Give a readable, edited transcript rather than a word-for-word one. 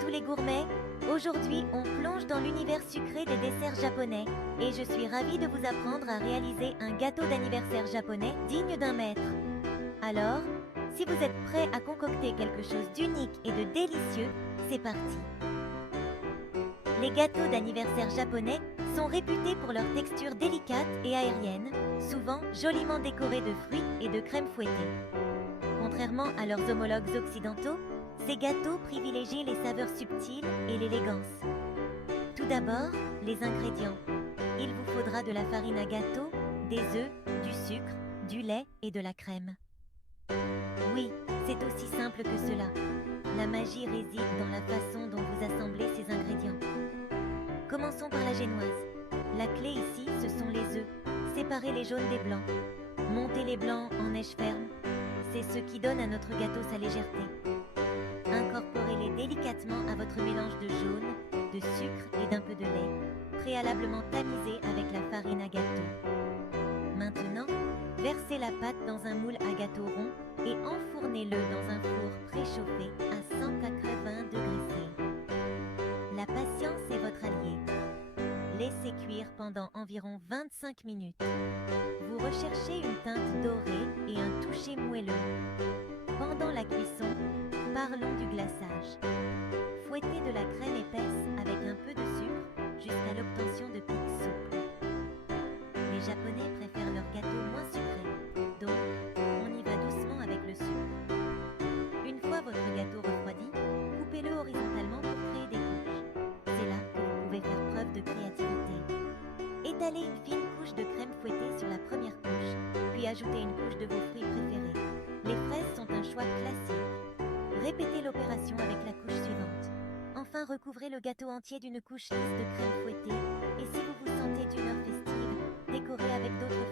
tous les gourmets. Aujourd'hui, on plonge dans l'univers sucré des desserts japonais et je suis ravie de vous apprendre à réaliser un gâteau d'anniversaire japonais digne d'un maître. Alors, si vous êtes prêts à concocter quelque chose d'unique et de délicieux, c'est parti. Les gâteaux d'anniversaire japonais sont réputés pour leur texture délicate et aérienne, souvent joliment décorés de fruits et de crème fouettée. Contrairement à leurs homologues occidentaux, ces gâteaux privilégient les saveurs subtiles et l'élégance. Tout d'abord, les ingrédients. Il vous faudra de la farine à gâteau, des œufs, du sucre, du lait et de la crème. Oui, c'est aussi simple que cela. La magie réside dans la façon dont vous assemblez ces ingrédients. Commençons par la génoise. La clé ici, ce sont les œufs. Séparez les jaunes des blancs. Montez les blancs en neige ferme. C'est ce qui donne à notre gâteau sa légèreté. Incorporez-les délicatement à votre mélange de jaune, de sucre et d'un peu de lait, préalablement tamisé avec la farine à gâteau. Maintenant, versez la pâte dans un moule à gâteau rond et enfournez-le dans un four préchauffé à 180 degrés C. La patience est votre allié. Laissez cuire pendant environ 25 minutes. Vous recherchez une teinte dorée et un toucher moelleux. Pendant la cuisson, parlons du glaçage. Fouettez de la crème épaisse avec un peu de sucre jusqu'à l'obtention de pics souples. Les Japonais préfèrent leurs gâteaux moins sucrés, donc on y va doucement avec le sucre. Une fois votre gâteau refroidi, coupez-le horizontalement pour créer des couches. C'est là que vous pouvez faire preuve de créativité. Étalez une fine couche de crème fouettée sur la première couche, puis ajoutez une couche de vos fruits préférés. Les fraises sont un choix classique. Répétez l'opération avec la couche suivante. Enfin, recouvrez le gâteau entier d'une couche lisse de crème fouettée et si vous vous sentez d'humeur festive, décorez avec d'autres